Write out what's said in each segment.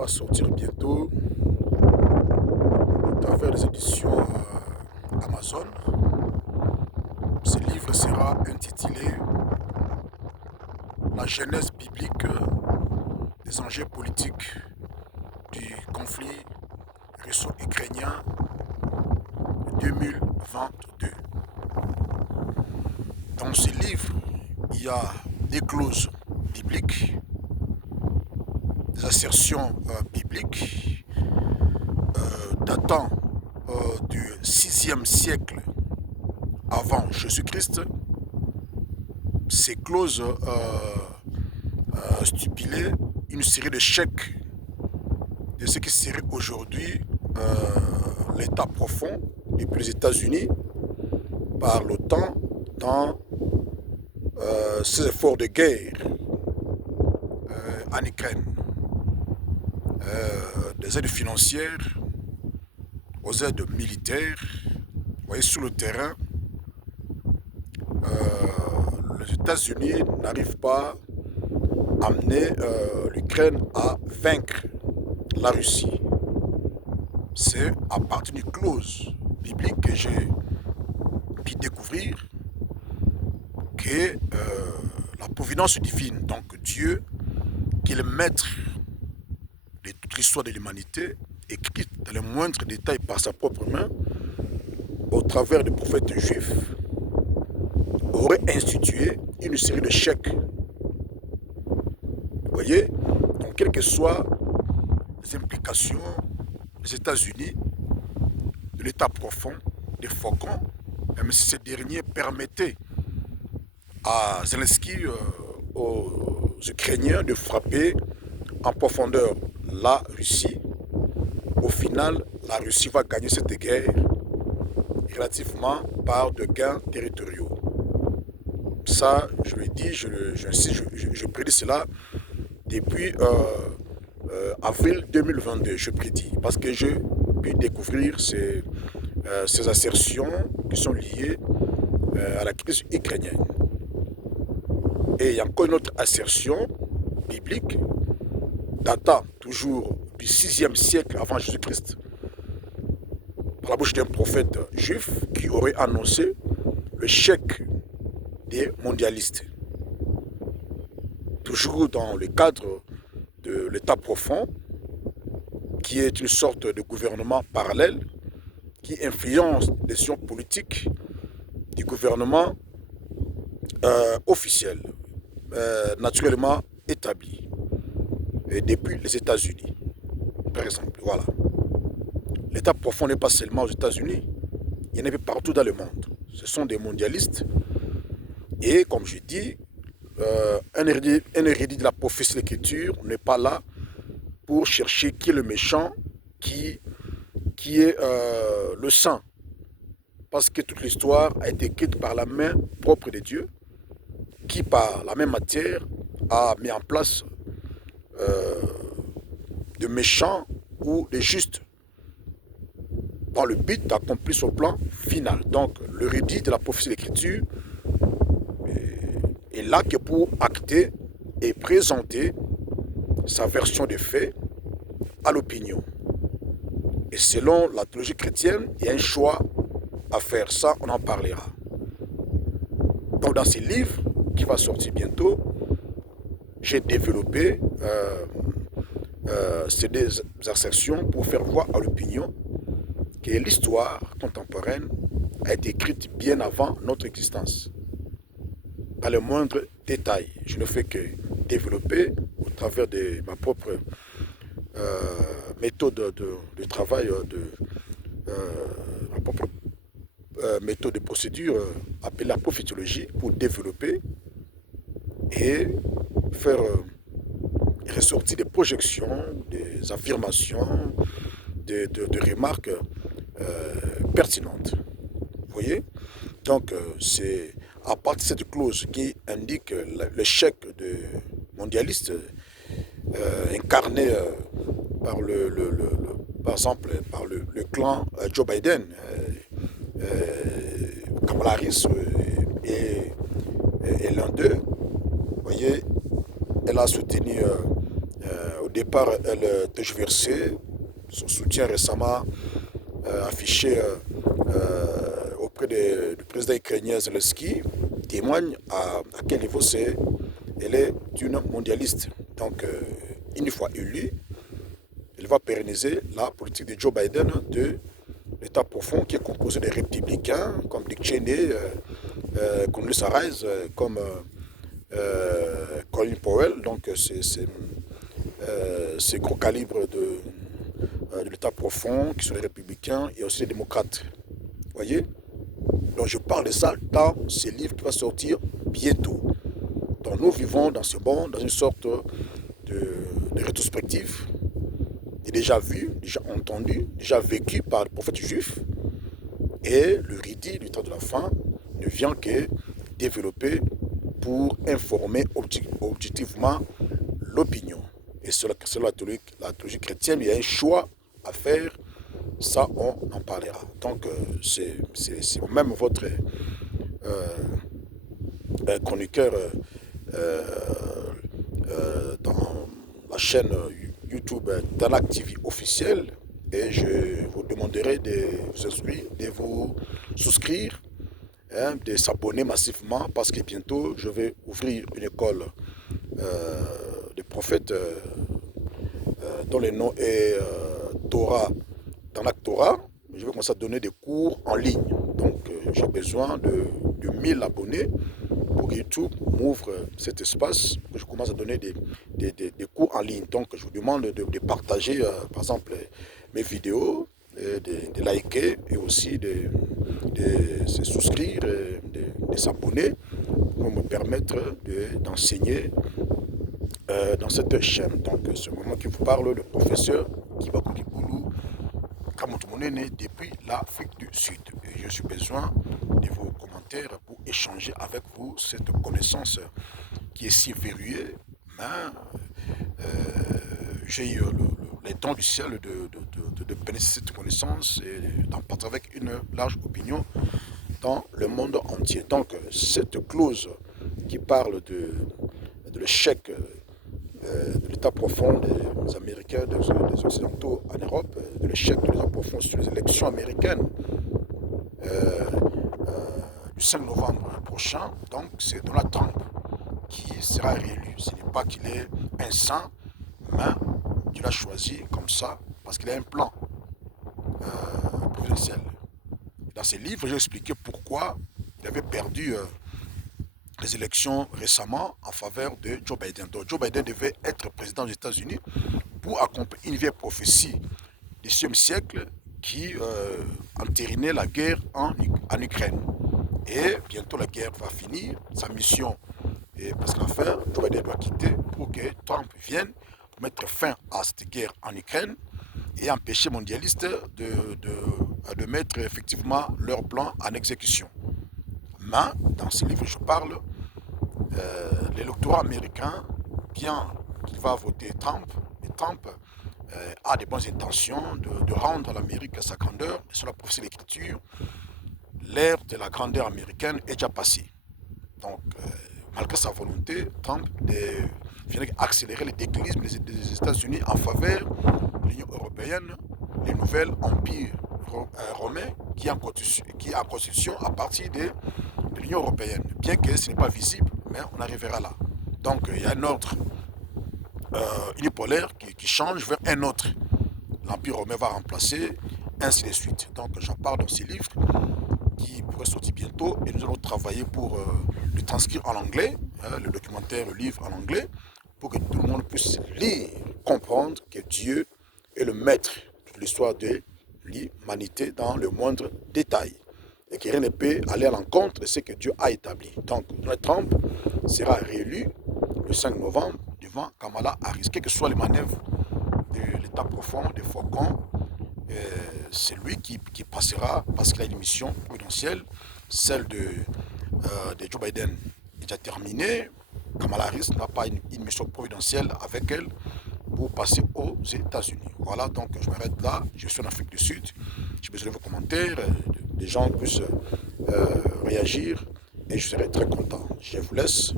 va sortir bientôt à travers les éditions Amazon. Ce livre sera intitulé La genèse biblique des enjeux politiques du conflit russo-ukrainien 2022. Dans ce livre, il y a des clauses bibliques, des assertions bibliques datant du 6e siècle avant Jésus-Christ. Ces clauses stipulaient une série de chèques de ce qui serait aujourd'hui l'état profond depuis les États-Unis par l'OTAN dans ses efforts de guerre en Ukraine. Des aides financières aux aides militaires. Vous voyez, sur le terrain, les États-Unis n'arrivent pas à amener l'Ukraine à vaincre la Russie. C'est à partir d'une clause biblique que j'ai pu découvrir que la providence divine, donc Dieu, qui est le maître de toute l'histoire de l'humanité, écrite dans les moindres détails par sa propre main, au travers des prophètes juifs, aurait institué une série de chèques. Vous voyez, donc quelles que soient les implications des États-Unis, de l'état profond des Faucons, même si ces derniers permettaient à Zelensky, aux Ukrainiens, de frapper en profondeur la Russie. Au final, la Russie va gagner cette guerre relativement par de gains territoriaux. Ça, je le dis, je prédis cela depuis avril 2022, je prédis, parce que j'ai pu découvrir ces assertions qui sont liées à la crise ukrainienne. Et il y a encore une autre assertion biblique datant toujours du 6e siècle avant Jésus-Christ, par la bouche d'un prophète juif qui aurait annoncé le chèque des mondialistes. Toujours dans le cadre de l'État profond, qui est une sorte de gouvernement parallèle qui influence les décisions politiques du gouvernement officiel, naturellement établi, et depuis les États-Unis, par exemple. Voilà. L'État profond n'est pas seulement aux États-Unis, il y en a partout dans le monde. Ce sont des mondialistes. Et comme je dis, un érudit de la prophétie de l'Écriture n'est pas là pour chercher qui est le méchant, qui est le saint. Parce que toute l'histoire a été écrite par la main propre de Dieu, qui par la même matière a mis en place de méchants ou de justes dans le but d'accomplir son plan final. Donc, le rédit de la prophétie de l'Écriture est là que pour acter et présenter sa version des faits à l'opinion. Et selon la théologie chrétienne, il y a un choix à faire. Ça, on en parlera. Donc, dans ce livre qui va sortir bientôt, j'ai développé ces deux assertions pour faire voir à l'opinion que l'histoire contemporaine a été écrite bien avant notre existence. Dans le moindre détail, je ne fais que développer au travers de ma propre méthode de travail, ma propre méthode de procédure appelée la prophétologie, pour développer et faire ressortir des projections, des affirmations, des remarques pertinentes. Vous voyez? Donc, c'est à partir de cette clause qui indique le chèque de mondialiste incarné par par exemple par le clan Joe Biden, Kamala Harris et l'un d'eux, vous voyez, elle a soutenu Au départ, elle tergiversait son soutien récemment affiché auprès du président ukrainien Zelensky témoigne à quel niveau c'est. Elle est une mondialiste. Donc, une fois élue, elle va pérenniser la politique de Joe Biden de l'État profond qui est composé des républicains comme Dick Cheney, Condoleezza Rice, comme Colin Powell. Donc, ces gros calibres de l'État profond qui sont les républicains et aussi les démocrates. Vous voyez? Donc je parle de ça dans ce livre qui va sortir bientôt. Donc nous vivons dans ce monde, dans une sorte de rétrospective, déjà vu, déjà entendu, déjà vécu par le prophète juif. Et le rédit du temps de la fin ne vient que développer pour informer objectivement l'opinion. Et sur la théologie chrétienne, il y a un choix à faire. Ça, on en parlera. Donc, c'est même votre chroniqueur dans la chaîne YouTube Danak TV officielle. Et je vous demanderai de vous souscrire, hein, de s'abonner massivement parce que bientôt, je vais ouvrir une école de prophètes dont le nom est Torah. Dans la Torah, je vais commencer à donner des cours en ligne. Donc, j'ai besoin de 1000 abonnés pour que YouTube m'ouvre cet espace, que je commence à donner des cours en ligne. Donc, je vous demande de partager, par exemple, mes vidéos, de liker et aussi de se souscrire, de s'abonner pour me permettre d'enseigner dans cette chaîne. Donc, ce moment qui vous parle, le professeur Kibako Kikoulou Kamoutoumounéné depuis l'Afrique du Sud. Et je suis besoin de vos commentaires pour échanger avec vous cette connaissance qui est si verrouillée. Mais j'ai eu les dons du ciel de bénéficier de cette connaissance et d'en partager avec une large opinion dans le monde entier. Donc, cette clause qui parle de l'échec de l'état profond des Américains, des Occidentaux en Europe, de l'échec de l'état profond sur les élections américaines du 5 novembre prochain. Donc c'est Donald Trump qui sera réélu. Ce n'est pas qu'il est un saint, mais qu'il a choisi comme ça parce qu'il a un plan providentiel. Dans ces livres, j'ai expliqué pourquoi il avait perdu les élections récemment en faveur de Joe Biden. Donc Joe Biden devait être président des États-Unis pour accomplir une vieille prophétie du 6e siècle qui entérinait la guerre en Ukraine. Et bientôt la guerre va finir, sa mission est presque à la fin. Joe Biden doit quitter pour que Trump vienne pour mettre fin à cette guerre en Ukraine et empêcher les mondialistes de mettre effectivement leur plan en exécution. Mais dans ce livre, je parle l'électorat américain, bien qu'il va voter Trump, mais Trump a des bonnes intentions de rendre à l'Amérique sa grandeur. Et sur la prophétie de l'Écriture, l'ère de la grandeur américaine est déjà passée. Donc, malgré sa volonté, Trump vient accélérer le déclinisme des États-Unis en faveur de l'Union européenne, les nouvelles empires romains qui est en constitution à partir de l'Union européenne. Bien que ce n'est pas visible, mais on arrivera là. Donc il y a un ordre unipolaire qui change vers un autre. L'Empire romain va remplacer, ainsi de suite. Donc j'en parle dans ces livres qui pourraient sortir bientôt et nous allons travailler pour le transcrire en anglais, le documentaire, le livre en anglais, pour que tout le monde puisse lire, comprendre que Dieu est le maître de l'histoire de l'humanité dans le moindre détail et que rien ne peut aller à l'encontre de ce que Dieu a établi. Donc, Donald Trump sera réélu le 5 novembre devant Kamala Harris. Quelles que soient les manœuvres de l'état profond, des faucons, c'est lui qui passera parce qu'il a une mission providentielle. Celle de Joe Biden est déjà terminée. Kamala Harris n'a pas une mission providentielle avec elle pour passer aux États-Unis. Voilà, donc je m'arrête là. Je suis en Afrique du Sud. J'ai besoin de vos commentaires. Les gens puissent réagir et je serai très content. Je vous laisse.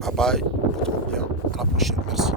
Bye bye. Portez-vous bien. À la prochaine. Merci.